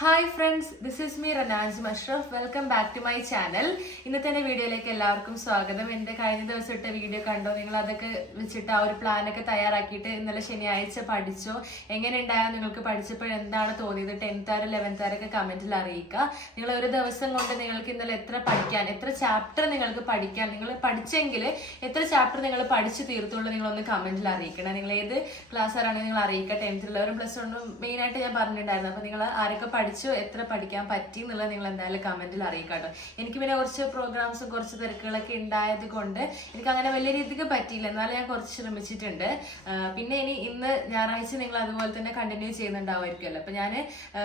Hi friends this is me Ranaj Musharraf welcome back to my channel ഇന്നത്തെ എന്റെ വീഡിയോയിലേക്ക് എല്ലാവർക്കും സ്വാഗതം. എന്റെ കഴിഞ്ഞ ദിവസം ഇട്ട വീഡിയോ കണ്ടോ? നിങ്ങൾ അതൊക്കെ വെച്ചിട്ട് ആ ഒരു പ്ലാനൊക്കെ തയ്യാറാക്കിയിട്ട് ഇന്നലെ ശനിയാഴ്ച പഠിച്ചോ? എങ്ങനെ ഉണ്ടായോ നിങ്ങൾക്ക് പഠിച്ചപ്പോൾ എന്താണ് തോന്നിയത്? ടെൻത്ത് ആരും ലെവൻത്ത് ആരൊക്കെ കമന്റിൽ അറിയിക്കുക നിങ്ങൾ ഒരു ദിവസം കൊണ്ട് നിങ്ങൾക്ക് ഇന്നലെ എത്ര പഠിക്കാൻ എത്ര ചാപ്റ്റർ നിങ്ങൾക്ക് പഠിക്കാൻ നിങ്ങൾ പഠിച്ചെങ്കിൽ എത്ര ചാപ്റ്റർ നിങ്ങൾ പഠിച്ചു തീർത്തുള്ളൂ നിങ്ങളൊന്ന് കമന്റിൽ അറിയിക്കണം. നിങ്ങൾ ഏത് ക്ലാസ് ആരാണെങ്കിൽ നിങ്ങൾ അറിയിക്കുക ടെൻത്തിലുള്ളവരും പ്ലസ് വണ്ണും മെയിനായിട്ട് ഞാൻ പറഞ്ഞിട്ടുണ്ടായിരുന്നു. അപ്പോൾ നിങ്ങൾ ആരൊക്കെ പഠിച്ചോ എത്ര പഠിക്കാൻ പറ്റി എന്നുള്ളത് നിങ്ങൾ എന്തായാലും കമന്റിൽ അറിയിക്കാട്ടോ. എനിക്ക് പിന്നെ കുറച്ച് പ്രോഗ്രാംസും കുറച്ച് തിരക്കുകളൊക്കെ ഉണ്ടായത് കൊണ്ട് എനിക്ക് അങ്ങനെ വലിയ രീതിക്ക് പറ്റിയില്ല. എന്നാലും ഞാൻ കുറച്ച് ശ്രമിച്ചിട്ടുണ്ട്. പിന്നെ ഇനി ഇന്ന് ഞായറാഴ്ച നിങ്ങൾ അതുപോലെ തന്നെ കണ്ടിന്യൂ ചെയ്യുന്നുണ്ടാവുമായിരിക്കുമല്ലോ. അപ്പൊ ഞാൻ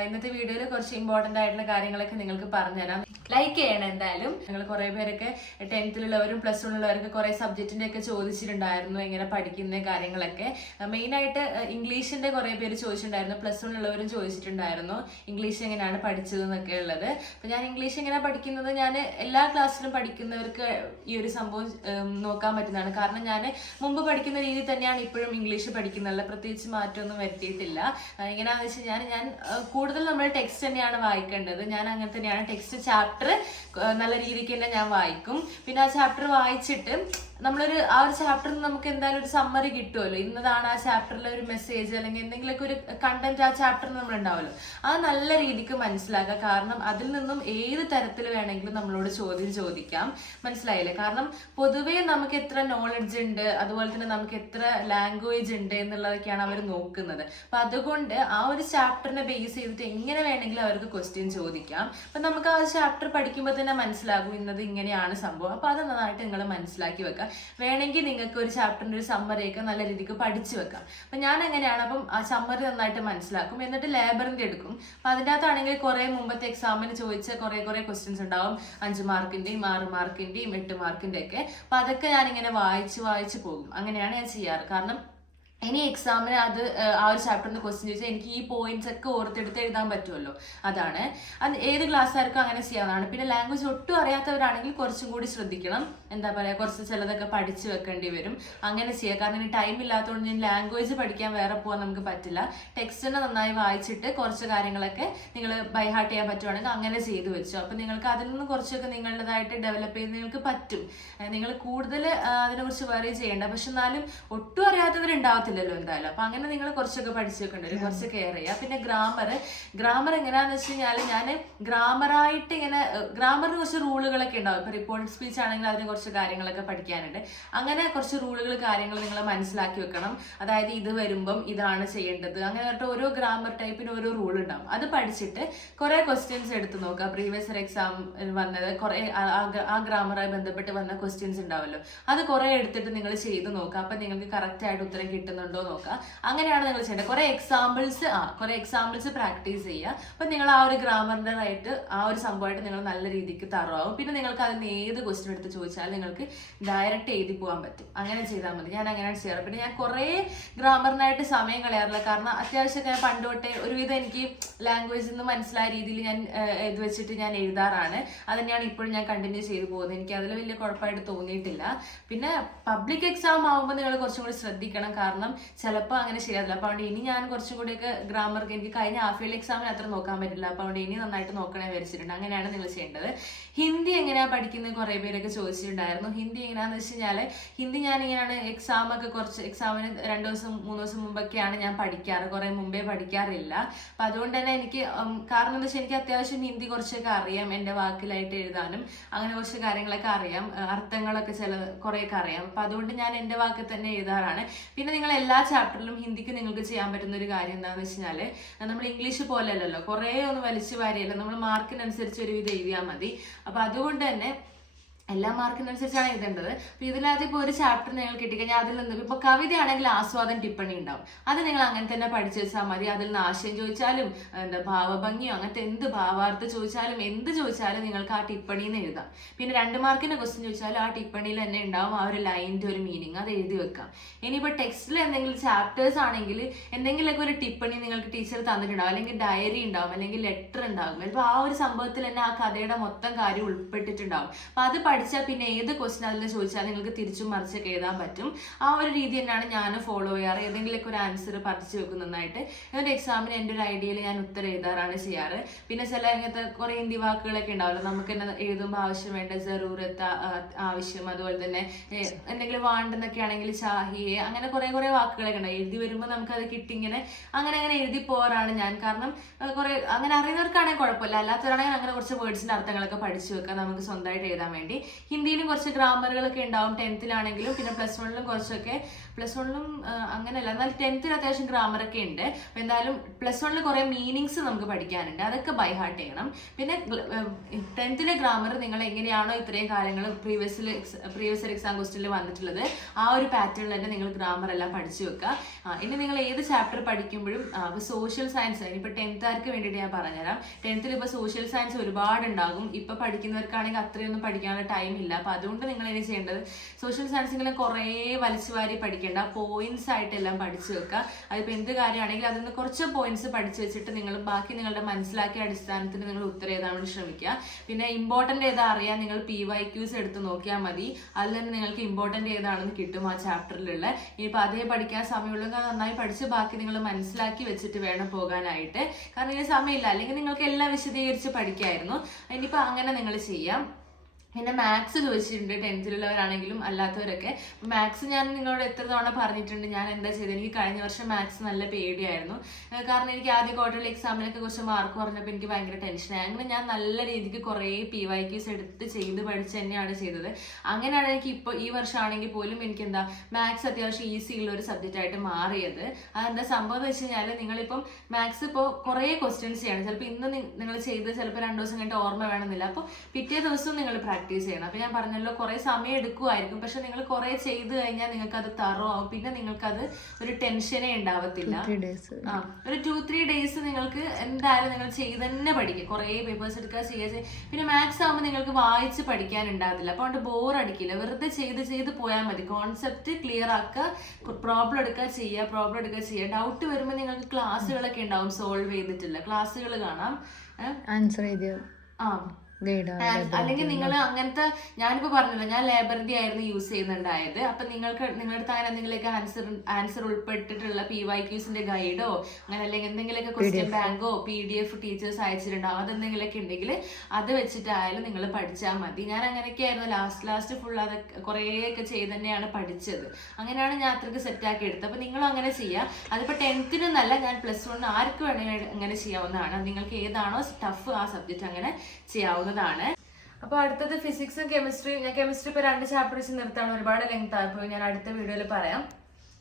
ഇന്നത്തെ വീഡിയോയിൽ കുറച്ച് ഇമ്പോർട്ടന്റ് ആയിട്ടുള്ള കാര്യങ്ങളൊക്കെ നിങ്ങൾക്ക് പറഞ്ഞുതരാം ലൈക്ക് ചെയ്യണം എന്തായാലും. നിങ്ങൾ കുറേ പേരൊക്കെ ടെൻത്തിലുള്ളവരും പ്ലസ് വണ്ണിലുള്ളവരൊക്കെ കുറേ സബ്ജക്റ്റിന്റെ ഒക്കെ ചോദിച്ചിട്ടുണ്ടായിരുന്നു എങ്ങനെ പഠിക്കുന്ന കാര്യങ്ങളൊക്കെ. മെയിനായിട്ട് ഇംഗ്ലീഷിന്റെ കുറേ പേര് ചോദിച്ചിട്ടുണ്ടായിരുന്നു. പ്ലസ് വണ്ണിലുള്ളവരും ചോദിച്ചിട്ടുണ്ടായിരുന്നു. ഇംഗ്ലീഷ് എങ്ങനെയാണ് പഠിച്ചത് എന്നൊക്കെ ഉള്ളത്. അപ്പോൾ ഞാൻ ഇംഗ്ലീഷ് എങ്ങനെ പഠിക്കുന്നത്? ഞാൻ എല്ലാ ക്ലാസ്സിലും പഠിക്കുന്നവർക്ക് ഈ ഒരു സംഭവം നോക്കാൻ പറ്റുന്നതാണ്. കാരണം ഞാൻ മുമ്പ് പഠിക്കുന്ന രീതി തന്നെയാണ് ഇപ്പോഴും ഇംഗ്ലീഷ് പഠിക്കുന്നത്. പ്രത്യേകിച്ച് മാറ്റമൊന്നും വരുത്തിയിട്ടില്ല. എങ്ങനെയാണെന്ന് വെച്ച് ഞാൻ ഞാൻ കൂടുതൽ നമ്മൾ ടെക്സ്റ്റ് തന്നെയാണ് വായിക്കേണ്ടത്. ഞാൻ അങ്ങനെ തന്നെയാണ് ടെക്സ്റ്റ് ചാപ്റ്റർ നല്ല രീതിക്ക് തന്നെ ഞാൻ വായിക്കും. പിന്നെ ആ ചാപ്റ്റർ വായിച്ചിട്ട് നമ്മളൊരു ആ ഒരു ചാപ്റ്ററിൽ നമുക്ക് എന്തായാലും ഒരു സമ്മറി കിട്ടുമല്ലോ ഇന്നതാണ് ആ ചാപ്റ്ററിലെ ഒരു മെസ്സേജ് അല്ലെങ്കിൽ എന്തെങ്കിലുമൊക്കെ ഒരു കണ്ടന്റ് ആ ചാപ്റ്ററിൽ നമ്മൾ ഉണ്ടാവുമല്ലോ അത് നല്ല രീതിക്ക് മനസ്സിലാക്കുക. കാരണം അതിൽ നിന്നും ഏത് തരത്തിൽ വേണമെങ്കിലും നമ്മളോട് ചോദ്യം ചോദിക്കാം. മനസ്സിലായില്ലേ? കാരണം പൊതുവേ നമുക്ക് എത്ര നോളജ് ഉണ്ട് അതുപോലെ തന്നെ നമുക്ക് എത്ര ലാംഗ്വേജ് ഉണ്ട് എന്നുള്ളതൊക്കെയാണ് അവർ നോക്കുന്നത്. അപ്പൊ അതുകൊണ്ട് ആ ഒരു ചാപ്റ്ററിനെ ബേസ് ചെയ്തിട്ട് എങ്ങനെ വേണമെങ്കിലും അവർക്ക് ക്വസ്റ്റ്യൻ ചോദിക്കാം. അപ്പൊ നമുക്ക് ആ ചാപ്റ്റർ പഠിക്കുമ്പോൾ തന്നെ മനസ്സിലാകും ഇന്നത് ഇങ്ങനെയാണ് സംഭവം. അപ്പൊ അത് നന്നായിട്ട് നിങ്ങൾ മനസ്സിലാക്കി വെക്കുക. വേണമെങ്കിൽ നിങ്ങൾക്ക് ഒരു ചാപ്റ്ററിന്റെ ഒരു സമ്മറിയൊക്കെ നല്ല രീതിക്ക് പഠിച്ചു വെക്കാം. അപ്പം ഞാൻ എങ്ങനെയാണ് അപ്പം ആ സമ്മറി നന്നായിട്ട് മനസ്സിലാക്കും. എന്നിട്ട് ലേബറിന്റെ എടുക്കും. അപ്പം അതിന്റെ അകത്താണെങ്കിൽ കുറേ മുമ്പത്തെ എക്സാമിന് ചോദിച്ച കുറേ കുറേ ക്വസ്റ്റ്യൻസ് ഉണ്ടാവും. അഞ്ച് മാർക്കിന്റെയും ആറ് മാർക്കിന്റെയും എട്ട് മാർക്കിന്റെയൊക്കെ ഒക്കെ അപ്പൊ അതൊക്കെ ഞാനിങ്ങനെ വായിച്ച് വായിച്ച് പോകും. അങ്ങനെയാണ് ഞാൻ ചെയ്യാറ്. കാരണം ഇനി എക്സാമിന് അത് ആ ഒരു ചാപ്റ്ററിന് ക്വസ്റ്റ്യൻ ചോദിച്ചാൽ എനിക്ക് ഈ പോയിന്റ്സ് ഒക്കെ ഓർത്തെടുത്ത് എഴുതാൻ പറ്റുമല്ലോ അതാണ്. അത് ഏത് ക്ലാസ്സുകാർക്കും അങ്ങനെ ചെയ്യാവുന്നതാണ്. പിന്നെ ലാംഗ്വേജ് ഒട്ടും അറിയാത്തവരാണെങ്കിൽ കുറച്ചും കൂടി ശ്രദ്ധിക്കണം. എന്താ പറയുക കുറച്ച് ചിലതൊക്കെ പഠിച്ചു വെക്കേണ്ടി വരും. അങ്ങനെ ചെയ്യുക കാരണം ഇനി ടൈം ഇല്ലാത്തതുകൊണ്ട് ഞാൻ ലാംഗ്വേജ് പഠിക്കാൻ വേറെ പോകാൻ നമുക്ക് പറ്റില്ല. ടെക്സ്റ്റിനെ നന്നായി വായിച്ചിട്ട് കുറച്ച് കാര്യങ്ങളൊക്കെ നിങ്ങൾ ബൈ ഹാർട്ട് ചെയ്യാൻ പറ്റുവാണെങ്കിൽ അങ്ങനെ ചെയ്തു വെച്ചു. അപ്പം നിങ്ങൾക്ക് അതിൽ നിന്ന് കുറച്ചൊക്കെ നിങ്ങളുടേതായിട്ട് ഡെവലപ്പ് ചെയ്ത് നിങ്ങൾക്ക് പറ്റും. നിങ്ങൾ കൂടുതൽ അതിനെക്കുറിച്ച് വേറെ ചെയ്യേണ്ട. പക്ഷെ എന്നാലും ഒട്ടും അറിയാത്തവരുണ്ടാവത്തില്ലല്ലോ എന്തായാലും. അപ്പൊ അങ്ങനെ നിങ്ങൾ കുറച്ചൊക്കെ പഠിച്ചു കുറച്ച് കെയർ ചെയ്യുക പിന്നെ ഗ്രാമർ ഗ്രാമർ എങ്ങനെയാന്ന് വെച്ച് കഴിഞ്ഞാൽ ഞാൻ ഗ്രാമറായിട്ട് ഇങ്ങനെ ഗ്രാമറിന് കുറച്ച് റൂളുകളൊക്കെ ഉണ്ടാവും. ഇപ്പൊ റിപ്പോർട്ട് സ്പീച്ച് ആണെങ്കിൽ അതിന് കുറച്ച് കാര്യങ്ങളൊക്കെ പഠിക്കാനുണ്ട്. അങ്ങനെ കുറച്ച് റൂളുകൾ കാര്യങ്ങൾ നിങ്ങൾ മനസ്സിലാക്കി വെക്കണം. അതായത് ഇത് വരുമ്പം ഇതാണ് ചെയ്യേണ്ടത്. അങ്ങനെ പറഞ്ഞിട്ട് ഓരോ ഗ്രാമർ ടൈപ്പിന് ഓരോ റൂൾ ഉണ്ടാവും. അത് പഠിച്ചിട്ട് കുറെ ക്വസ്റ്റ്യൻസ് എടുത്ത് നോക്കുക. പ്രീവിയസ് ഇയർ എക്സാം വന്നത് കുറെ ആ- ആ ഗ്ര- ഗ്രാമറായി ബന്ധപ്പെട്ട് വന്ന ക്വസ്റ്റ്യൻസ് ഉണ്ടാവല്ലോ. അത് കുറെ എടുത്തിട്ട് നിങ്ങൾ ചെയ്ത് നോക്കുക. അപ്പൊ നിങ്ങൾക്ക് കറക്റ്റ് ആയിട്ട് ഉത്തരം കിട്ടുന്നുണ്ടോ നോക്കുക. അങ്ങനെയാണ് നിങ്ങൾ ചെയ്യേണ്ടത്. കുറേ എക്സാമ്പിൾസ് ആ കുറേ എക്സാമ്പിൾസ് പ്രാക്ടീസ് ചെയ്യുക. അപ്പം നിങ്ങൾ ആ ഒരു ഗ്രാമറിന്റെ ആയിട്ട് ആ ഒരു സംഭവമായിട്ട് നിങ്ങൾ നല്ല രീതിക്ക് തറവാകും പിന്നെ നിങ്ങൾക്ക് അതിന് ഏത് ക്വസ്റ്റ്യൻ എടുത്ത് ചോദിച്ചാൽ നിങ്ങൾക്ക് ഡയറക്റ്റ് എഴുതി പോകാൻ പറ്റും. അങ്ങനെ ചെയ്താൽ മതി. ഞാൻ അങ്ങനെയാണ് ചെയ്യാറ്. പിന്നെ ഞാൻ കുറേ ഗ്രാമറിനായിട്ട് സമയം കളയാറില്ല. കാരണം അത്യാവശ്യം ഞാൻ പണ്ട് ഒരുവിധം എനിക്ക് ലാംഗ്വേജ് നിന്ന് മനസ്സിലായ രീതിയിൽ ഞാൻ ഇത് വെച്ചിട്ട് ഞാൻ എഴുതാറാണ്. അത് തന്നെയാണ് ഇപ്പോഴും ഞാൻ കണ്ടിന്യൂ ചെയ്തു പോകുന്നത്. എനിക്ക് അതിൽ വലിയ കുഴപ്പമായിട്ട് തോന്നിയിട്ടില്ല. പിന്നെ പബ്ലിക് എക്സാം ആകുമ്പോൾ നിങ്ങൾ കുറച്ചും കൂടി ശ്രദ്ധിക്കണം. കാരണം ചിലപ്പോൾ അങ്ങനെ ശരിയാവില്ല അപ്പോൾ അതുകൊണ്ട് ഇനി ഞാൻ കുറച്ചും കൂടിയൊക്കെ ഗ്രാമർക്ക് എനിക്ക് കഴിഞ്ഞ ഹാഫ് ഇയർലി എക്സാമിന് അത്ര നോക്കാൻ പറ്റില്ല. അപ്പോൾ അതുകൊണ്ട് ഇനി നന്നായിട്ട് നോക്കണേ വിചാരിച്ചിട്ടുണ്ട്. അങ്ങനെയാണ് നിങ്ങൾ ചെയ്യേണ്ടത്. ഹിന്ദി എങ്ങനെയാണ് പഠിക്കുന്നത് കുറേ പേരൊക്കെ ചോദിച്ചിട്ടുണ്ടായിരുന്നു. ഹിന്ദി എങ്ങനെയാണെന്ന് വെച്ച് കഴിഞ്ഞാൽ ഹിന്ദി ഞാൻ ഇങ്ങനെയാണ് എക്സാമൊക്കെ കുറച്ച് എക്സാമിന് രണ്ട് ദിവസം മൂന്ന് ദിവസം മുമ്പൊക്കെയാണ് ഞാൻ പഠിക്കാറ്. കുറേ മുമ്പേ പഠിക്കാറില്ല. അപ്പം അതുകൊണ്ട് തന്നെ എനിക്ക് കാരണം എന്താ വെച്ചാൽ എനിക്ക് അത്യാവശ്യം ഹിന്ദി കുറച്ചൊക്കെ അറിയാം. എന്റെ വാക്കിലായിട്ട് എഴുതാനും അങ്ങനെ കുറച്ച് കാര്യങ്ങളൊക്കെ അറിയാം. അർത്ഥങ്ങളൊക്കെ ചില കുറേയൊക്കെ അറിയാം. അപ്പം അതുകൊണ്ട് ഞാൻ എന്റെ വാക്കിൽ തന്നെ എഴുതാറാണ്. പിന്നെ നിങ്ങൾ എല്ലാ ചാപ്റ്ററിലും ഹിന്ദിക്ക് നിങ്ങൾക്ക് ചെയ്യാൻ പറ്റുന്ന ഒരു കാര്യം എന്താണെന്ന് വെച്ച് കഴിഞ്ഞാൽ നമ്മൾ ഇംഗ്ലീഷ് പോലെ അല്ലല്ലോ. കുറേ ഒന്ന് വലിച്ചു വാരിയല്ലോ? നമ്മൾ മാർക്കിനനുസരിച്ച് ഒരു വിധം എഴുതിയാൽ മതി. അപ്പം അതുകൊണ്ട് തന്നെ എല്ലാ മാർക്കിനനുസരിച്ചാണ് എഴുതേണ്ടത്. അപ്പൊ ഇതിനകത്ത് ഇപ്പോൾ ഒരു ചാപ്റ്റർ നിങ്ങൾ കിട്ടിക്കഴിഞ്ഞാൽ അതിൽ നിന്ന് ഇപ്പോൾ കവിതയാണെങ്കിൽ ആസ്വാദം ടിപ്പണി ഉണ്ടാവും. അത് നിങ്ങൾ അങ്ങനെ തന്നെ പഠിച്ചു വെച്ചാൽ മതി. അതിൽ നിന്ന് ആശയം ചോദിച്ചാലും എന്താ ഭാവഭംഗിയോ അങ്ങനത്തെ എന്ത് ഭാവാർത്ഥം ചോദിച്ചാലും എന്ത് ചോദിച്ചാലും നിങ്ങൾക്ക് ആ ടിപ്പണിയിൽ നിന്ന് എഴുതാം. പിന്നെ രണ്ട് മാർക്കിന്റെ ക്വസ്റ്റ്യൻ ചോദിച്ചാലും ആ ടിപ്പണിയിൽ തന്നെ ഉണ്ടാവും ആ ഒരു ലൈനിന്റെ ഒരു മീനിങ് അത് എഴുതി വെക്കാം. ഇനിയിപ്പോൾ ടെക്സ്റ്റിൽ എന്തെങ്കിലും ചാപ്റ്റേഴ്സ് ആണെങ്കിൽ എന്തെങ്കിലുമൊക്കെ ഒരു ടിപ്പണി നിങ്ങൾക്ക് ടീച്ചർ തന്നിട്ടുണ്ടാവും. അല്ലെങ്കിൽ ഡയറി ഉണ്ടാവും അല്ലെങ്കിൽ ലെറ്റർ ഉണ്ടാവും. ചിലപ്പോൾ ആ ഒരു സംഭവത്തിൽ തന്നെ ആ കഥയുടെ മൊത്തം കാര്യം ഉൾപ്പെട്ടിട്ടുണ്ടാവും. അപ്പൊ അത് പഠിച്ചാൽ പിന്നെ ഏത് ക്വസ്റ്റൻ അതിൽ ചോദിച്ചാൽ നിങ്ങൾക്ക് തിരിച്ചും മറിച്ചൊക്കെ എഴുതാൻ പറ്റും. ആ ഒരു രീതി തന്നെയാണ് ഞാൻ ഫോളോ ചെയ്യാറ്. ഏതെങ്കിലുമൊക്കെ ഒരു ആൻസർ പഠിച്ചു വെക്കും നന്നായിട്ട്. എന്നിട്ട് എക്സാമിന് എന്റെ ഒരു ഐഡിയയിൽ ഞാൻ ഉത്തരം എഴുതാറാണ് ചെയ്യാറ്. പിന്നെ ചില ഇങ്ങനത്തെ കുറേ ഹിന്ദി വാക്കുകളൊക്കെ ഉണ്ടാവല്ലോ. നമുക്ക് തന്നെ എഴുതുമ്പോൾ ആവശ്യം വേണ്ട ജറൂറത്ത് ആവശ്യം അതുപോലെ തന്നെ എന്തെങ്കിലും വാണ്ടെന്നൊക്കെ ആണെങ്കിൽ ചാഹിയെ അങ്ങനെ കുറേ കുറേ വാക്കുകളൊക്കെ ഉണ്ടാവും. എഴുതി വരുമ്പോൾ നമുക്കത് കിട്ടി ഇങ്ങനെ അങ്ങനെ അങ്ങനെ എഴുതി പോകാറാണ് ഞാൻ. കാരണം കുറേ അങ്ങനെ അറിയുന്നവർക്കാണെങ്കിൽ കുഴപ്പമില്ല. അല്ലാത്തവരാണെങ്കിൽ അങ്ങനെ കുറച്ച് വേർഡ്സിന്റെ അർത്ഥങ്ങളൊക്കെ പഠിച്ചു വെക്കാം നമുക്ക് സ്വന്തമായിട്ട് എഴുതാൻ വേണ്ടി. ഹിന്ദിയിലും കുറച്ച് ഗ്രാമറുകളൊക്കെ ഉണ്ടാവും. ടെൻത്തിലാണെങ്കിലും പിന്നെ പ്ലസ് വണ്ണിലും കുറച്ചൊക്കെ പ്ലസ് വണ്ണിലും അങ്ങനെയല്ല. എന്നാലും ടെൻത്തിൽ അത്യാവശ്യം ഗ്രാമറൊക്കെ ഉണ്ട്. അപ്പം എന്തായാലും പ്ലസ് വണ്ണിൽ കുറേ മീനിങ്സ് നമുക്ക് പഠിക്കാനുണ്ട്. അതൊക്കെ ബൈ ഹാർട്ട് ചെയ്യണം. പിന്നെ ടെൻത്തിലെ ഗ്രാമർ നിങ്ങൾ എങ്ങനെയാണോ ഇത്രയും കാലങ്ങൾ പ്രീവിയസിൽ പ്രീവിയസ് എക്സാം ക്വസ്റ്റിനിൽ വന്നിട്ടുള്ളത് ആ ഒരു പാറ്റേണിൽ തന്നെ നിങ്ങൾ ഗ്രാമർ എല്ലാം പഠിച്ചു വെക്കുക. ഇനി നിങ്ങൾ ഏത് ചാപ്റ്റർ പഠിക്കുമ്പോഴും ഇപ്പോൾ സോഷ്യൽ സയൻസ് ഇപ്പോൾ ടെൻത്തുകാർക്ക് വേണ്ടിയിട്ട് ഞാൻ പറഞ്ഞുതരാം. ടെൻത്തിൽ ഇപ്പോൾ സോഷ്യൽ സയൻസ് ഒരുപാട് ഉണ്ടാകും ഇപ്പോൾ പഠിക്കുന്നവർക്കാണെങ്കിൽ അത്രയൊന്നും പഠിക്കാനുള്ള ടൈം ഇല്ല. അപ്പോൾ അതുകൊണ്ട് നിങ്ങൾ ഇനി ചെയ്യേണ്ടത് സോഷ്യൽ സയൻസിങ്ങനെ കുറേ വലിച്ചു വാരി പഠിക്കേണ്ട പോയിന്റ്സ് ആയിട്ടെല്ലാം പഠിച്ചു വെക്കുക അതിപ്പോൾ എന്ത് കാര്യമാണെങ്കിലും അതിൽ നിന്ന് കുറച്ച് പോയിന്റ്സ് പഠിച്ചു വെച്ചിട്ട് നിങ്ങൾ ബാക്കി നിങ്ങളുടെ മനസ്സിലാക്കിയ അടിസ്ഥാനത്തിൽ നിങ്ങൾ ഉത്തരം എഴുതാൻ വേണ്ടി ശ്രമിക്കുക പിന്നെ ഇമ്പോർട്ടന്റ് ഏതാ അറിയാൻ നിങ്ങൾ പി വൈ ക്യൂസ് എടുത്ത് നോക്കിയാൽ മതി. അതിൽ തന്നെ നിങ്ങൾക്ക് ഇമ്പോർട്ടന്റ് ഏതാണെന്ന് കിട്ടും ആ ചാപ്റ്ററിലുള്ള ഇനിയിപ്പോൾ അതേ പഠിക്കാൻ സമയമുള്ളെങ്കിൽ അത് നന്നായി പഠിച്ച് ബാക്കി നിങ്ങൾ മനസ്സിലാക്കി വെച്ചിട്ട് വേണം പോകാനായിട്ട്. കാരണം ഇതിന് സമയമില്ല. അല്ലെങ്കിൽ നിങ്ങൾക്ക് എല്ലാം വിശദീകരിച്ച് പഠിക്കായിരുന്നു. ഇനിയിപ്പോൾ അങ്ങനെ നിങ്ങൾ ചെയ്യാം. പിന്നെ മാത്സ് ചോദിച്ചിട്ടുണ്ട് ടെൻത്തിലുള്ളവരാണെങ്കിലും അല്ലാത്തവരൊക്കെ. മാത്സ് ഞാൻ നിങ്ങളോട് എത്ര തവണ പറഞ്ഞിട്ടുണ്ട് ഞാൻ എന്താ ചെയ്തത്? എനിക്ക് കഴിഞ്ഞ വർഷം മാത്സ് നല്ല പേടിയായിരുന്നു. കാരണം എനിക്ക് ആദ്യ ക്വാർട്ടറിൽ എക്സാമിനൊക്കെ കുറച്ച് മാർക്ക് കുറഞ്ഞപ്പോൾ എനിക്ക് ഭയങ്കര ടെൻഷനായി അങ്ങനെ ഞാൻ നല്ല രീതിക്ക് കുറേ പി വൈ ക്യൂസ് എടുത്ത് ചെയ്ത് പഠിച്ച് തന്നെയാണ് ചെയ്തത്. അങ്ങനെയാണ് എനിക്ക് ഇപ്പോൾ ഈ വർഷമാണെങ്കിൽ പോലും എനിക്ക് എന്താ മാത്സ് അത്യാവശ്യം ഈസി ഉള്ള ഒരു സബ്ജക്റ്റ് ആയിട്ട് മാറിയത്. അതെന്താ സംഭവം എന്ന് വെച്ച് കഴിഞ്ഞാൽ നിങ്ങളിപ്പം മാത്സ് ഇപ്പോൾ കുറേ ക്വസ്റ്റ്യൻസ് ചെയ്യണം. ചിലപ്പോൾ ഇന്ന് നിങ്ങൾ ചെയ്ത് ചിലപ്പോൾ രണ്ട് ദിവസം കഴിഞ്ഞിട്ട് ഓർമ്മ വേണമെന്നില്ല. അപ്പോൾ പിറ്റേ ദിവസവും നിങ്ങൾ പ്രാക്ടീസ് ചെയ്യണം. അപ്പോൾ ഞാൻ പറഞ്ഞല്ലോ കുറേ സമയം എടുക്കുമായിരിക്കും പക്ഷെ നിങ്ങൾ കുറേ ചെയ്ത് കഴിഞ്ഞാൽ നിങ്ങൾക്ക് അത് തറോ ആവും പിന്നെ അത് ഒരു ടെൻഷനേ ഉണ്ടാവത്തില്ല. ആ ഒരു ടു ത്രീ ഡേയ്സ് നിങ്ങൾക്ക് എന്തായാലും നിങ്ങൾ ചെയ്ത് തന്നെ പഠിക്കും. കുറേ പേപ്പേഴ്സ് എടുക്കുക ചെയ്യുക ചെയ്യ- പിന്നെ മാത്സ് ആകുമ്പോൾ നിങ്ങൾക്ക് വായിച്ച് പഠിക്കാൻ ഉണ്ടാവില്ല അപ്പോൾ അതുകൊണ്ട് ബോർ അടിക്കില്ല. വെറുതെ ചെയ്ത് ചെയ്ത് പോയാൽ മതി. കോൺസെപ്റ്റ് ക്ലിയർ ആക്കുക പ്രോബ്ലം എടുക്കുക ചെയ്യുക പ്രോബ്ലം എടുക്കുക ചെയ്യുക ഡൗട്ട് വരുമ്പോൾ നിങ്ങൾക്ക് ക്ലാസ്സുകളൊക്കെ ഉണ്ടാവും സോൾവ് ചെയ്തിട്ടില്ല ക്ലാസ്സുകൾ കാണാം. ആൻസർ ചെയ്ത്? ആ. അല്ലെങ്കിൽ നിങ്ങൾ അങ്ങനത്തെ ഞാനിപ്പോ പറഞ്ഞല്ലോ ഞാൻ ലേബറിന്റെ ആയിരുന്നു യൂസ് ചെയ്യുന്നുണ്ടായത്. അപ്പൊ നിങ്ങൾക്ക് നിങ്ങളുടെ അടുത്ത് അങ്ങനെ എന്തെങ്കിലുമൊക്കെ ആൻസർ ആൻസർ ഉൾപ്പെട്ടിട്ടുള്ള പി വൈ ക്യൂസിന്റെ ഗൈഡോ അങ്ങനെ അല്ലെങ്കിൽ എന്തെങ്കിലുമൊക്കെ ക്വസ്റ്റ്യൻ ബാങ്കോ പി ഡി എഫ് ടീച്ചേഴ്സ് അയച്ചിട്ടുണ്ടാവും. അതെന്തെങ്കിലുമൊക്കെ ഉണ്ടെങ്കിൽ അത് വെച്ചിട്ടായാലും നിങ്ങൾ പഠിച്ചാൽ മതി. ഞാൻ അങ്ങനെയൊക്കെ ആയിരുന്നു ലാസ്റ്റ് ലാസ്റ്റ് ഫുൾ അതൊക്കെ കുറേയൊക്കെ ചെയ്ത് തന്നെയാണ് പഠിച്ചത്. അങ്ങനെയാണ് ഞാൻ അത്രയ്ക്ക് സെറ്റ് ആക്കി എടുത്തത്. അപ്പൊ നിങ്ങളും അങ്ങനെ ചെയ്യുക അതിപ്പോ ടെൻത്തിനൊന്നല്ല ഞാൻ പ്ലസ് വൺ ആർക്ക് വേണമെങ്കിൽ അങ്ങനെ ചെയ്യാവുന്നതാണ്. നിങ്ങൾക്ക് ഏതാണോ ടഫ് ആ സബ്ജക്റ്റ് അങ്ങനെ ചെയ്യാവുന്നതാണ് അപ്പൊ അടുത്തത് ഫിസിക്സും കെമിസ്ട്രിയും ഞാൻ കെമിസ്ട്രി ഇപ്പൊ രണ്ട് ചാപ്റ്റർ വെച്ച് നിർത്താണ് ഒരുപാട് ലെങ്ത് ആയപ്പോൾ ഞാൻ അടുത്ത വീഡിയോയിൽ പറയാം.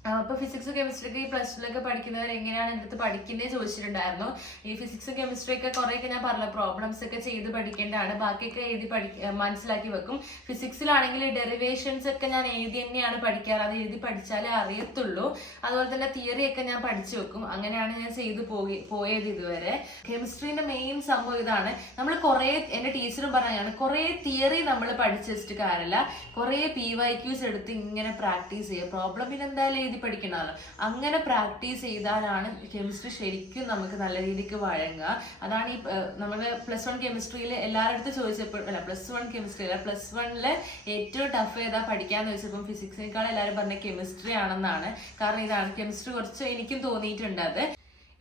ആ, അപ്പൊ ഫിസിക്സ് കെമിസ്ട്രിക്ക് ഈ പ്ലസ് ടുലൊക്കെ പഠിക്കുന്നവർ എങ്ങനെയാണ് എന്റെ അടുത്ത് പഠിക്കുന്നത് ചോദിച്ചിട്ടുണ്ടായിരുന്നു. ഈ ഫിസിക്സും കെമിസ്ട്രി ഒക്കെ കുറേയൊക്കെ ഞാൻ പറഞ്ഞ പ്രോബ്ലംസ് ഒക്കെ ചെയ്ത് പഠിക്കേണ്ടതാണ്. ബാക്കിയൊക്കെ എഴുതി പഠി മനസ്സിലാക്കി വെക്കും. ഫിസിക്സിലാണെങ്കിൽ ഡെറിവേഷൻസ് ഒക്കെ ഞാൻ എഴുതി തന്നെയാണ് പഠിക്കാറ്. അത് എഴുതി പഠിച്ചാലേ അറിയത്തുള്ളൂ. അതുപോലെ തന്നെ തിയറി ഒക്കെ ഞാൻ പഠിച്ചു വെക്കും. അങ്ങനെയാണ് ഞാൻ ചെയ്ത് പോയി പോയത് ഇതുവരെ. കെമിസ്ട്രീന്റെ മെയിൻ സംഭവം ഇതാണ്. നമ്മൾ കുറേ എന്റെ ടീച്ചറും പറഞ്ഞാണ് കുറേ തിയറി നമ്മൾ പഠിച്ചു കാരല്ല കുറേ പി വൈ ക്യൂസ് എടുത്ത് ഇങ്ങനെ പ്രാക്ടീസ് ചെയ്യുക. പ്രോബ്ലം പിന്നെ എന്തായാലും എഴുതി പഠിക്കണമല്ലോ. അങ്ങനെ പ്രാക്ടീസ് ചെയ്താലാണ് കെമിസ്ട്രി ശരിക്കും നമുക്ക് നല്ല രീതിക്ക് വഴങ്ങുക. അതാണ് ഈ നമ്മൾ പ്ലസ് വൺ കെമിസ്ട്രിയിൽ എല്ലാവരുടെ ചോദിച്ചപ്പോൾ അല്ല പ്ലസ് വൺ കെമിസ്ട്രി അല്ല പ്ലസ് വണ്ണിൽ ഏറ്റവും ടഫ് ഏതാ പഠിക്കാന്ന് ചോദിച്ചപ്പോൾ ഫിസിക്സിനേക്കാൾ എല്ലാവരും പറഞ്ഞ കെമിസ്ട്രി ആണെന്നാണ്. കാരണം ഇതാണ് കെമിസ്ട്രി കുറച്ച് എനിക്കും തോന്നിയിട്ടുണ്ട് അത്.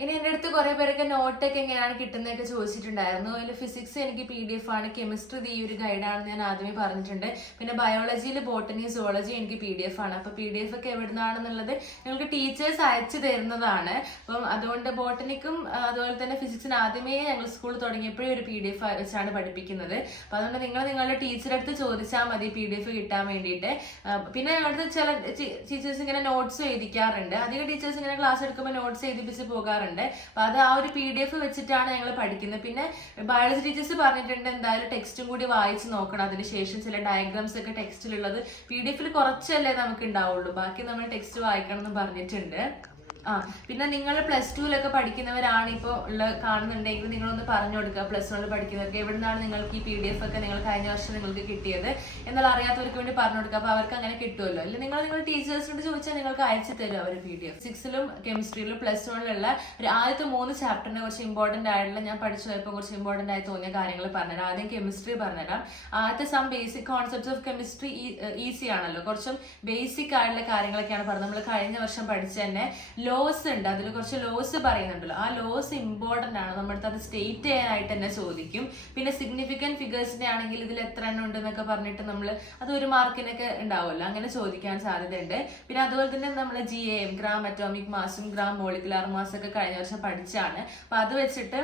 ഇനി എന്റെ അടുത്ത് കുറേ പേരൊക്കെ നോട്ടൊക്കെ എങ്ങനെയാണ് കിട്ടുന്നതൊക്കെ ചോദിച്ചിട്ടുണ്ടായിരുന്നു. അതിൽ ഫിസിക്സ് എനിക്ക് പി ഡി എഫ് ആണ് കെമിസ്ട്രി ഈ ഒരു ഗൈഡാണെന്ന് ഞാൻ ആദ്യമേ പറഞ്ഞിട്ടുണ്ട്. പിന്നെ ബയോളജിയിൽ ബോട്ടണി സോളജി എനിക്ക് പി ഡി എഫ് ആണ്. അപ്പോൾ പി ഡി എഫ് ഒക്കെ എവിടുന്നാണെന്നുള്ളത് നിങ്ങൾക്ക് ടീച്ചേഴ്സ് അയച്ചു തരുന്നതാണ്. അപ്പം അതുകൊണ്ട് ബോട്ടണിക്കും അതുപോലെ തന്നെ ഫിസിക്സിന് ആദ്യമേ ഞങ്ങൾ സ്കൂൾ തുടങ്ങിയപ്പോഴേ ഒരു പി ഡി എഫ് വെച്ചാണ് പഠിപ്പിക്കുന്നത്. അപ്പോൾ അതുകൊണ്ട് നിങ്ങൾ നിങ്ങളുടെ ടീച്ചറെ അടുത്ത് ചോദിച്ചാൽ മതി പി ഡി എഫ് കിട്ടാൻ വേണ്ടിയിട്ട്. പിന്നെ ഞങ്ങളുടെ ചില ടീച്ചേഴ്സ് ഇങ്ങനെ നോട്ട്സ് എഴുതിക്കാറുണ്ട്. അധികം ടീച്ചേഴ്സ് ഇങ്ങനെ ക്ലാസ് എടുക്കുമ്പോൾ നോട്ട്സ് എഴുതിപ്പിച്ച് പോകാറുണ്ട്. അപ്പൊ അത് ആ ഒരു പി ഡി എഫ് വെച്ചിട്ടാണ് ഞങ്ങൾ പഠിക്കുന്നത്. പിന്നെ ബയോളജി ടീച്ചേഴ്സ് പറഞ്ഞിട്ടുണ്ട് എന്തായാലും ടെക്സ്റ്റും കൂടി വായിച്ച് നോക്കണം. അതിനുശേഷം ചില ഡയഗ്രാംസ് ഒക്കെ ടെക്സ്റ്റിലുള്ളത് പി ഡി എഫിൽ കുറച്ചല്ലേ നമുക്ക് ഉണ്ടാവുള്ളൂ ബാക്കി നമ്മൾ ടെക്സ്റ്റ് വായിക്കണം എന്ന് പറഞ്ഞിട്ടുണ്ട്. ആ പിന്നെ നിങ്ങൾ പ്ലസ് ടുവിലൊക്കെ പഠിക്കുന്നവരാണ് ഇപ്പോൾ ഉള്ള കാണുന്നുണ്ടെങ്കിൽ നിങ്ങളൊന്ന് പറഞ്ഞു കൊടുക്കുക പ്ലസ് വണ്ണിൽ പഠിക്കുന്നവർക്ക് എവിടെ നിന്നാണ് നിങ്ങൾക്ക് ഈ പി ഡി എഫ് ഒക്കെ നിങ്ങൾ കഴിഞ്ഞ വർഷം നിങ്ങൾക്ക് കിട്ടിയത് എന്നുള്ള അറിയാത്തവർക്ക് വേണ്ടി പറഞ്ഞു കൊടുക്കുക. അപ്പോൾ അവർക്ക് അങ്ങനെ കിട്ടുമല്ലോ. അല്ലെങ്കിൽ നിങ്ങൾ നിങ്ങൾ ടീച്ചേഴ്സിനോട് ചോദിച്ചാൽ നിങ്ങൾക്ക് അയച്ചു തരും അവർ പി ഡി എഫ് സിക്സിലും കെമിസ്ട്രിയിലും പ്ലസ് വണ്ണിലുള്ള ഒരു ആദ്യത്തെ മൂന്ന് ചാപ്റ്ററിനെ കുറച്ച് ഇമ്പോർട്ടന്റ് ആയിട്ടുള്ള ഞാൻ പഠിച്ചു കുറച്ച് ഇമ്പോർട്ടന്റ് ആയി തോന്നിയ കാര്യങ്ങൾ പറഞ്ഞുതരാം. ആദ്യം കെമിസ്ട്രി പറഞ്ഞുതരാം. ആദ്യത്തെ some basic concepts of chemistry easy ആണല്ലോ. കുറച്ചും ബേസിക് ആയിട്ടുള്ള കാര്യങ്ങളൊക്കെയാണ് പറഞ്ഞത്. നമ്മൾ കഴിഞ്ഞ വർഷം പഠിച്ച തന്നെ ലോസ് ഉണ്ട്. അതിൽ കുറച്ച് ലോസ് പറയുന്നുണ്ടല്ലോ. ആ ലോസ് ഇമ്പോർട്ടന്റ് ആണ്. നമ്മുടെ അത് സ്റ്റേറ്റ് ചെയ്യാനായിട്ട് തന്നെ ചോദിക്കും. പിന്നെ സിഗ്നിഫിക്കന്റ് ഫിഗേഴ്സിന്റെ ആണെങ്കിൽ ഇതിൽ എത്ര എണ്ണം ഉണ്ട് എന്നൊക്കെ പറഞ്ഞിട്ട് നമ്മൾ അത് ഒരു മാർക്കിനൊക്കെ ഉണ്ടാവുമല്ലോ. അങ്ങനെ ചോദിക്കാൻ സാധ്യതയുണ്ട്. പിന്നെ അതുപോലെ തന്നെ നമ്മൾ G A M gram atomic മാസും gram molecular മാസും ഒക്കെ കഴിഞ്ഞ വർഷം പഠിച്ചാണ്. അപ്പൊ അത് വെച്ചിട്ട്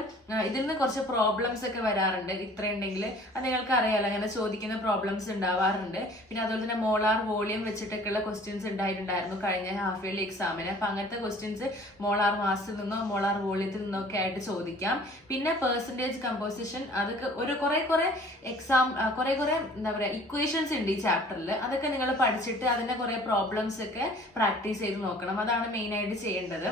ഇതിൽ നിന്ന് കുറച്ച് പ്രോബ്ലംസ് ഒക്കെ വരാറുണ്ട്. ഇത്ര ഉണ്ടെങ്കിൽ അത് നിങ്ങൾക്ക് അറിയാലോ അങ്ങനെ ചോദിക്കുന്ന പ്രോബ്ലംസ് ഉണ്ടാവാറുണ്ട്. പിന്നെ അതുപോലെ തന്നെ മോളാർ വോളിയം വെച്ചിട്ടൊക്കെയുള്ള ക്വസ്റ്റ്യൻസ് ഉണ്ടായിട്ടുണ്ടായിരുന്നു കഴിഞ്ഞ ഹാഫ് ഇയർലി എക്സാമിന് അപ്പൊ അങ്ങനത്തെ ക്വസ്റ്റ്യൻസ് മോളാർ മാസിൽ നിന്നോ മോളാർ വോളിയത്തിൽ നിന്നോ ഒക്കെ ആയിട്ട് ചോദിക്കാം. പിന്നെ പെർസെന്റേജ് കമ്പോസിഷൻ അതൊക്കെ ഒരു കുറെ കുറെ എക്സാം കുറെ കുറെ എന്താ പറയുക ഇക്വേഷൻസ് ഉണ്ട് ഈ ചാപ്റ്ററിൽ അതൊക്കെ നിങ്ങൾ പഠിച്ചിട്ട് അതിന്റെ കുറെ പ്രോബ്ലംസ് ഒക്കെ പ്രാക്ടീസ് ചെയ്ത് നോക്കണം. അതാണ് മെയിനായിട്ട് ചെയ്യേണ്ടത്.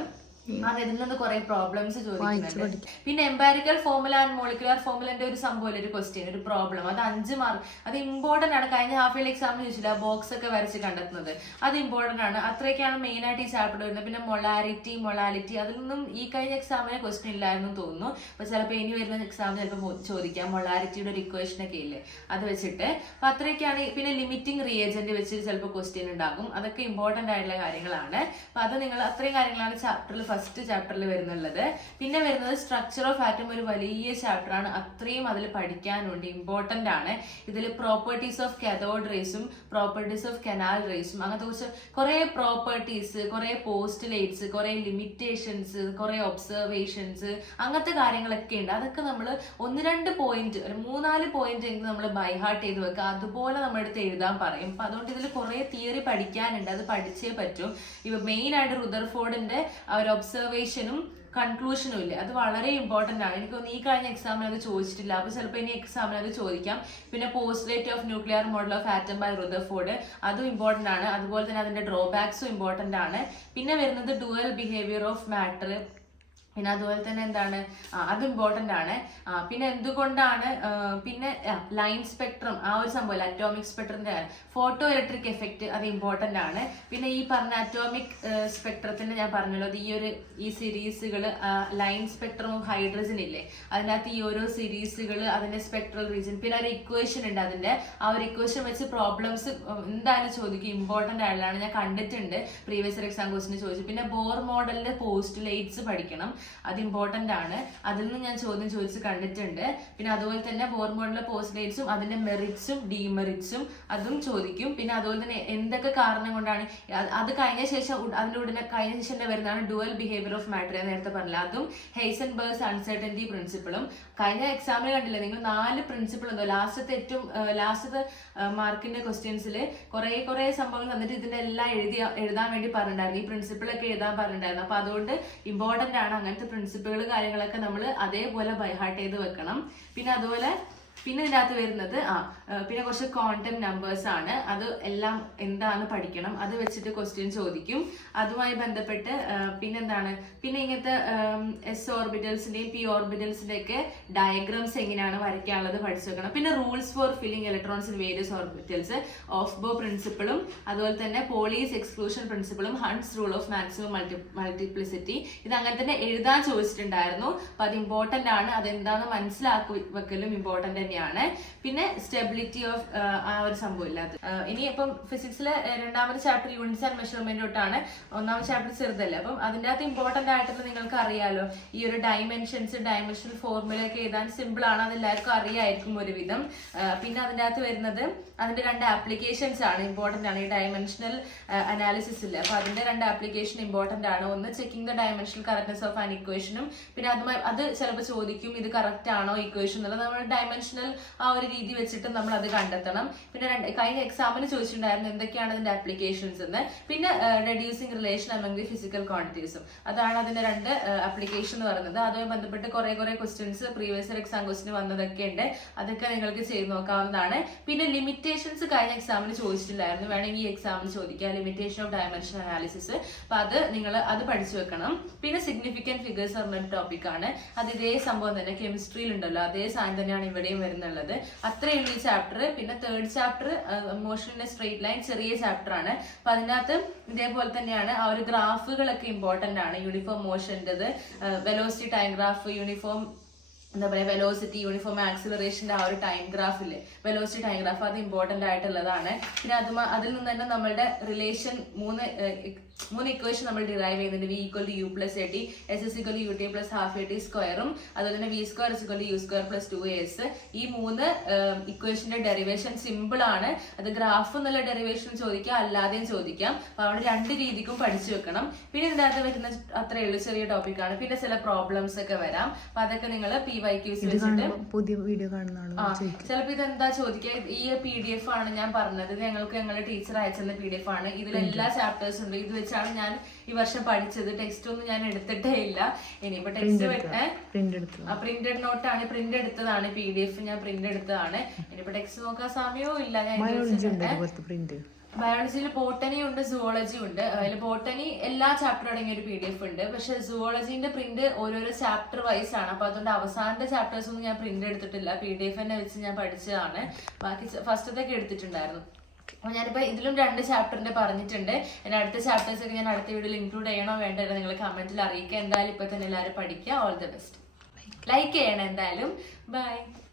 അത് ഇതിൽ നിന്ന് കുറെ പ്രോബ്ലംസ് ചോദിക്കുന്നുണ്ട്. പിന്നെ എംപാരിക്കൽ ഫോമുല ആൻഡ് മോളിക്കുലർ ഫോമുലന്റെ ഒരു സംഭവം ഒരു ക്വസ്റ്റ്യൻ ഒരു പ്രോബ്ലം അത് അഞ്ച് മാർക്ക് അത് ഇമ്പോർട്ടന്റ് ആണ്. കഴിഞ്ഞ ഹാഫ് ഇയർ എക്സാമിന് ചോദിച്ചില്ല? ബോക്സ് ഒക്കെ വരച്ച് കണ്ടെത്തുന്നത്. അത് ഇമ്പോർട്ടന്റ് ആണ്. അത്രയൊക്കെയാണ് മെയിൻ ആയിട്ട് ഈ ചാപ്റ്റർ വരുന്നത്. പിന്നെ മൊളാരിറ്റി മൊളാലിറ്റി അതിൽ നിന്നും ഈ കഴിഞ്ഞ എക്സാമിന് ക്വസ്റ്റ്യൻ ഇല്ലായിരുന്നു തോന്നുന്നു. അപ്പൊ ചിലപ്പോൾ ഇനി വരുന്ന എക്സാമിന് ചിലപ്പോൾ ചോദിക്കാം. മൊളാരിറ്റിയുടെ ഒരു ഇക്വേഷൻ ഒക്കെ ഇല്ലേ? അത് വെച്ചിട്ട്. അപ്പൊ അത്രയൊക്കെയാണ് പിന്നെ ലിമിറ്റിംഗ് റിയേജന്റ് വെച്ച് ചിലപ്പോൾ ക്വസ്റ്റ്യൻ ഉണ്ടാകും. അതൊക്കെ ഇമ്പോർട്ടന്റ് ആയിട്ടുള്ള കാര്യങ്ങളാണ്. അപ്പൊ അത് നിങ്ങൾ അത്രയും കാര്യങ്ങളാണ് ചാപ്റ്ററിൽ ഫസ്റ്റ് ചാപ്റ്ററിൽ വരുന്നുള്ളത്. പിന്നെ വരുന്നത് സ്ട്രക്ചർ ഓഫ് ആറ്റം ഒരു വലിയ ചാപ്റ്റർ ആണ്. അത്രയും അതിൽ പഠിക്കാനുണ്ട്. ഇമ്പോർട്ടന്റ് ആണ്. ഇതിൽ പ്രോപ്പർട്ടീസ് ഓഫ് കാഥോഡ് റേസും പ്രോപ്പർട്ടീസ് ഓഫ് കനാൽ റേസും അങ്ങനത്തെ കുറച്ച് കുറേ പ്രോപ്പർട്ടീസ് കുറേ പോസ്റ്റുലേറ്റ്സ് കുറേ ലിമിറ്റേഷൻസ് കുറേ ഒബ്സർവേഷൻസ് അങ്ങനത്തെ കാര്യങ്ങളൊക്കെ ഉണ്ട്. അതൊക്കെ നമ്മൾ ഒന്ന് രണ്ട് പോയിന്റ് ഒരു മൂന്നാൽ പോയിന്റ് എങ്കിലും നമ്മൾ ബൈഹാർട്ട് ചെയ്ത് വെക്കുക. അതുപോലെ നമ്മുടെ അടുത്ത് എഴുതാൻ പറയും. അപ്പൊ അതുകൊണ്ട് ഇതിൽ കുറേ തിയറി പഠിക്കാനുണ്ട്. അത് പഠിച്ചേ പറ്റും. ഇപ്പൊ റുദർഫോർഡിന്റെ ആ ഒരു ഒബ്സർവേഷനും കൺക്ലൂഷനും ഇല്ലേ? അത് വളരെ ഇമ്പോർട്ടന്റ് ആണ്. എനിക്ക് ഈ കഴിഞ്ഞ എക്സാമിൽ അത് ചോദിച്ചിട്ടില്ല. അപ്പോൾ ചിലപ്പോൾ ഇനി എക്സാമിൽ അത് ചോദിക്കാം. പിന്നെ postulate of nuclear model of atom by Rutherford അതും ഇമ്പോർട്ടന്റ് ആണ്. അതുപോലെ തന്നെ അതിന്റെ ഡ്രോബാക്സും ഇമ്പോർട്ടന്റ് ആണ്. പിന്നെ വരുന്നത് ഡുവൽ ബിഹേവിയർ ഓഫ് മാറ്റർ പിന്നെ അതുപോലെ തന്നെ എന്താണ്? അത് ഇമ്പോർട്ടന്റ് ആണ്. പിന്നെ എന്തുകൊണ്ടാണ് പിന്നെ ലൈൻ സ്പെക്ട്രം ആ ഒരു സംഭവം അറ്റോമിക് സ്പെക്ട്രത്തിന്റെ ഫോട്ടോ ഇലക്ട്രിക് എഫക്റ്റ് അത് ഇമ്പോർട്ടന്റ് ആണ്. പിന്നെ ഈ പറഞ്ഞ അറ്റോമിക് സ്പെക്ട്രത്തിന്റെ ഞാൻ പറഞ്ഞല്ലോ അത് ഈ ഒരു ഈ സീരീസുകൾ ലൈൻ സ്പെക്ട്രം ഓഫ് ഹൈഡ്രജൻ ഇല്ലേ? അതിനകത്ത് ഈ ഓരോ സീരീസുകൾ അതിന്റെ സ്പെക്ട്രൽ റീജൻ പിന്നെ ഒരു ഇക്വേഷൻ ഉണ്ട് അതിന്റെ. ആ ഒരു ഇക്വേഷൻ വെച്ച് പ്രോബ്ലംസ് എന്തായാലും ചോദിക്കും. ഇമ്പോർട്ടന്റ് ആയിട്ടുള്ളതാണ് ഞാൻ കണ്ടിട്ടുണ്ട് പ്രീവിയസ് ഇയർ എക്സാം ക്വസ്റ്റിന് ചോദിച്ചു. പിന്നെ ബോർ മോഡലിന്റെ പോസ്റ്റുലേറ്റ്സ് പഠിക്കണം. അത് ഇമ്പോർട്ടന്റ് ആണ്. അതിൽ നിന്ന് ഞാൻ ചോദ്യം ചോദിച്ച് കണ്ടിട്ടുണ്ട്. പിന്നെ അതുപോലെ തന്നെ ബോർ മോഡലിലെ പോസ്റ്റുലേറ്റ്സും അതിന്റെ മെറിറ്റ്സും ഡീമെറിറ്റ്സും അതും ചോദിക്കും. പിന്നെ അതുപോലെ തന്നെ എന്തൊക്കെ കാരണം കൊണ്ടാണ് അത് കഴിഞ്ഞ ശേഷം അതിന്റെ ഉടനെ കഴിഞ്ഞ ശേഷം തന്നെ വരുന്നതാണ് ഡുവൽ ബിഹേവിയർ ഓഫ് മാറ്റർ നേരത്തെ പറഞ്ഞില്ല അതും ഹെയ്സൻബേഴ്സ് അൺസർട്ടന്റി പ്രിൻസിപ്പിളും കഴിഞ്ഞ എക്സാമിൽ കണ്ടില്ല നിങ്ങൾ നാല് പ്രിൻസിപ്പിൾ എന്തോ ലാസ്റ്റത്തെ ഏറ്റവും ലാസ്റ്റത്തെ മാർക്കിന്റെ ക്വസ്റ്റ്യൻസിൽ കുറേ കുറേ സംഭവങ്ങൾ തന്നിട്ട് ഇതിന്റെ എല്ലാം എഴുതി എഴുതാൻ വേണ്ടി പറഞ്ഞിട്ടുണ്ടായിരുന്നു. ഈ പ്രിൻസിപ്പിളൊക്കെ എഴുതാൻ പറഞ്ഞിട്ടുണ്ടായിരുന്നു. അപ്പോൾ അതുകൊണ്ട് ഇമ്പോർട്ടന്റ് ആണ് അങ്ങനത്തെ പ്രിൻസിപ്പുകൾ കാര്യങ്ങളൊക്കെ നമ്മൾ അതേപോലെ ബൈഹാർട്ട് ചെയ്ത് വെക്കണം. പിന്നെ അതുപോലെ പിന്നെ ഇതിനകത്ത് വരുന്നത് ആ പിന്നെ കുറച്ച് കോണ്ടന്റ് നമ്പേഴ്സ് ആണ്. അത് എല്ലാം എന്താണ് പഠിക്കണം അത് വെച്ചിട്ട് ക്വസ്റ്റ്യൻ ചോദിക്കും. അതുമായി ബന്ധപ്പെട്ട് പിന്നെ പിന്നെന്താണ് പിന്നെ ഇങ്ങനത്തെ എസ് ഓർബിറ്റൽസിന്റെയും പി ഓർബിറ്റൽസിന്റെ ഒക്കെ ഡയഗ്രാംസ് എങ്ങനെയാണ് വരയ്ക്കാനുള്ളത് പഠിച്ചു വെക്കണം. പിന്നെ rules for filling electrons in various orbitals of ബോ പ്രിൻസിപ്പിളും അതുപോലെ തന്നെ Pauli's exclusion പ്രിൻസിപ്പിളും Hund's rule of maximum multi multiplicity ഇത് അങ്ങനെ തന്നെ എഴുതാൻ ചോദിച്ചിട്ടുണ്ടായിരുന്നു. അപ്പൊ അത് ഇമ്പോർട്ടന്റ് ആണ്. അതെന്താണെന്ന് മനസ്സിലാക്കി വെക്കലും ഇമ്പോർട്ടന്റ് തന്നെയാണ്. പിന്നെ സ്റ്റെബിലിറ്റി ഓഫ് ആ ഒരു സംഭവം ഇല്ലാത്ത ഇനി ഇപ്പം ഫിസിക്സിലെ രണ്ടാമത്തെ ചാപ്റ്റർ യൂണിറ്റ്സ് ആൻഡ് മെഷർമെന്റ് തൊട്ടാണ് ഒന്നാമത്തെ ചാപ്റ്റർ ചെറുതല്ലേ. അപ്പം അതിന്റെ അകത്ത് ഇമ്പോർട്ടന്റ് ആയിട്ടുള്ള നിങ്ങൾക്ക് അറിയാലോ ഈ ഒരു ഡയമെൻഷൻസ് ഡയമെൻഷൻ ഫോർമുല ഒക്കെ എഴുതാൻ സിമ്പിൾ ആണ് അത് എല്ലാവർക്കും അറിയായിരിക്കും ഒരുവിധം. വിധം പിന്നെ അതിന്റെ അകത്ത് വരുന്നത് അതിന്റെ രണ്ട് ആപ്ലിക്കേഷൻസ് ആണ് ഇമ്പോർട്ടന്റ് ആണ്. ഈ ഡയമെൻഷണൽ അനാലിസിസ് ഇല്ല? അപ്പൊ അതിന്റെ രണ്ട് ആപ്ലിക്കേഷൻ ഇമ്പോർട്ടന്റ് ആണ്. ഒന്ന് checking the dimensional correctness of an ഇക്വേഷനും പിന്നെ അതുമായി അത് ചിലപ്പോൾ ചോദിക്കും ഇത് കറക്റ്റ് ആണോ ഇക്വേഷൻ എന്നുള്ളത്. നമ്മൾ ഡയമെൻഷൻ കൺവെൻഷണൽ ആ ഒരു രീതി വെച്ചിട്ട് നമ്മൾ അത് കണ്ടെത്തണം. പിന്നെ രണ്ട് കഴിഞ്ഞ എക്സാമിന് ചോദിച്ചിട്ടുണ്ടായിരുന്നു എന്തൊക്കെയാണ് അതിന്റെ ആപ്ലിക്കേഷൻസ് എന്ന്. പിന്നെ റെഡ്യൂസിങ് റിലേഷൻ ദി ഫിസിക്കൽ ക്വാണ്ടിറ്റീസും അതാണ് അതിന്റെ രണ്ട് ആപ്ലിക്കേഷൻ എന്ന് പറയുന്നത്. അതുമായി ബന്ധപ്പെട്ട് കുറെ കുറെ ക്വസ്റ്റ്യൻസ് പ്രീവിയസ് ഇയർ എക്സാം ക്വസ്റ്റിന് വന്നതൊക്കെ ഉണ്ട്. അതൊക്കെ നിങ്ങൾക്ക് ചെയ്ത് നോക്കാവുന്നതാണ്. പിന്നെ ലിമിറ്റേഷൻസ് കഴിഞ്ഞ എക്സാമിന് ചോദിച്ചിട്ടില്ലായിരുന്നു വേണമെങ്കിൽ ഈ എക്സാമിന് ചോദിക്കാം. ലിമിറ്റേഷൻ ഓഫ് ഡയമെൻഷൻ അനാലിസിസ് അപ്പൊ അത് നിങ്ങൾ അത് പഠിച്ചു വെക്കണം. പിന്നെ സിഗ്നിഫിക്കന്റ് ഫിഗേഴ്സ് പറഞ്ഞൊരു ടോപ്പിക്കാണ് അത് ഇതേ സംഭവം തന്നെ. കെമിസ്ട്രിയിൽ ഉണ്ടല്ലോ അതേ സാധനം തന്നെയാണ് ഇവിടെയും വരുന്നുള്ളത്. അത്രയേ ഉള്ളൂ ഈ ചാപ്റ്റർ പിന്നെ തേർഡ് ചാപ്റ്റർ മോഷന്റെ സ്ട്രെയിറ്റ് ലൈൻ ചെറിയ ചാപ്റ്റർ ആണ്. അപ്പൊ അതിനകത്ത് ഇതേപോലെ തന്നെയാണ്. ആ ഒരു ഗ്രാഫുകളൊക്കെ ഇമ്പോർട്ടന്റ് ആണ്. യൂണിഫോം മോഷന്റെത് വെലോസിറ്റി ടൈം ഗ്രാഫ് യൂണിഫോം എന്താ പറയുക വെലോസിറ്റി യൂണിഫോം ആക്സിലറേഷന്റെ ആ ഒരു ടൈം ഗ്രാഫില്ലേ വെലോസിറ്റി ടൈം ഗ്രാഫ് അത് ഇമ്പോർട്ടന്റ് ആയിട്ടുള്ളതാണ്. പിന്നെ അത് അതിൽ നിന്ന് തന്നെ നമ്മളുടെ റിലേഷൻ മൂന്ന് മൂന്ന് ഇക്വേഷൻ നമ്മൾ ഡിറൈവ് ചെയ്യുന്നുണ്ട്. V equal to U plus A T S S equal U T plus half A T സ്ക്വയറും അതുപോലെ തന്നെ V square is equal U square plus two S ഈ മൂന്ന് ഇക്വേഷന്റെ ഡെറിവേഷൻ സിമ്പിൾ ആണ്. അത് ഗ്രാഫ് എന്നുള്ള ഡെറിവേഷൻ ചോദിക്കാം അല്ലാതെയും ചോദിക്കാം. അപ്പൊ അവിടെ രണ്ട് രീതിക്കും പഠിച്ചു വെക്കണം. പിന്നെ ഇതിന്റെ അകത്ത് വരുന്ന അത്രയേ ഉള്ളൂ ചെറിയ ടോപ്പിക് ആണ്. പിന്നെ ചില പ്രോബ്ലംസ് ഒക്കെ വരാം. അപ്പൊ അതൊക്കെ നിങ്ങൾ പി വൈ ക്യൂസ് വെച്ചിട്ട് പുതിയ വീഡിയോ കാണുന്ന ചിലപ്പോൾ ഇതെന്താ ചോദിക്കുക? ഈ പി ഡി എഫ് ആണ് ഞാൻ പറഞ്ഞത്. ഞങ്ങൾക്ക് ഞങ്ങളുടെ ടീച്ചർ അയച്ചെന്ന പി ഡി എഫ് ആണ്. ഇതിൽ എല്ലാ ചാപ്റ്റേഴ്സും ഉണ്ട്. ഇത് വെച്ചാണ് ഞാൻ ഈ വർഷം പഠിച്ചത്. ടെക്സ്റ്റ് ഒന്നും ഞാൻ എടുത്തിട്ടേ ഇല്ല. ഇനിയിപ്പോ ടെക്സ്റ്റ് വെട്ടേ പ്രിന്റ് എടുത്തു ആ പ്രിന്റഡ് നോട്ടാണ് പ്രിന്റ് എടുത്തതാണ്. പി ഡി എഫ് ഞാൻ പ്രിന്റ് എടുത്തതാണ്. ഇനിയിപ്പോ ടെക്സ്റ്റ് നോക്കാൻ സമയവും ഇല്ല. ഞാൻ ബയോളജിയിൽ ബോട്ടണി ഉണ്ട് സുവോളജി ഉണ്ട് അതിൽ ബോട്ടണി എല്ലാ ചാപ്റ്റർ അടങ്ങിയ ഒരു പി ഡി എഫ് ഉണ്ട്. പക്ഷെ സുവോളജിന്റെ പ്രിന്റ് ഓരോരോ ചാപ്റ്റർ വൈസ് ആണ്. അപ്പൊ അതുകൊണ്ട് അവസാനത്തെ ചാപ്റ്റേഴ്സ് ഒന്നും ഞാൻ പ്രിന്റ് എടുത്തിട്ടില്ല. പി ഡി എഫ് തന്നെ വെച്ച് ഞാൻ പഠിച്ചതാണ്. ബാക്കി ഫസ്റ്റത്തേക്ക് എടുത്തിട്ടുണ്ടായിരുന്നു. ഞാനിപ്പോ ഇതിലും രണ്ട് ചാപ്റ്ററിന്റെ പറഞ്ഞിട്ടുണ്ട്. എന്റെ അടുത്ത ചാപ്റ്റേഴ്സ് ഒക്കെ ഞാൻ അടുത്ത വീഡിയോയിൽ ഇൻക്ലൂഡ് ചെയ്യണോ വേണ്ടോ നിങ്ങൾ കമന്റിൽ അറിയിക്കുക. എന്തായാലും ഇപ്പൊ തന്നെ എല്ലാവരും പഠിക്കുക. ഓൾ ദി ബെസ്റ്റ് ലൈക്ക് ചെയ്യണം എന്തായാലും. ബൈ